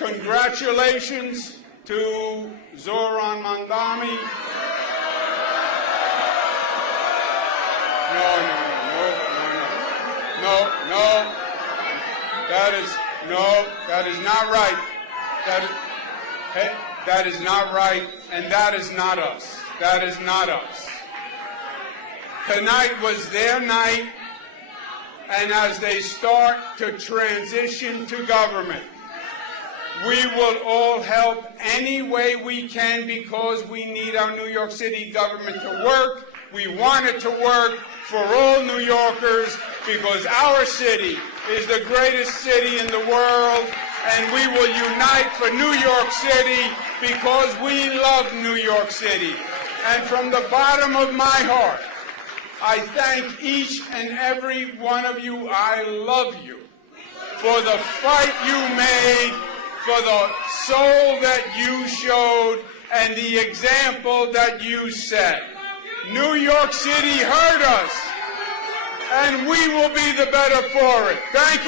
Congratulations to Zohran Mamdani. No. That is not right. That is not right, and that is not us. That is not us. Tonight was their night, and as they start to transition to government, we will all help any way we can because we need our New York City government to work. We want it to work for all New Yorkers because our city is the greatest city in the world, and we will unite for New York City because we love New York City. And from the bottom of my heart, I thank each and every one of you. I love you for the fight you made, for the soul that you showed, and the example that you set. New York City heard us, and we will be the better for it. Thank you.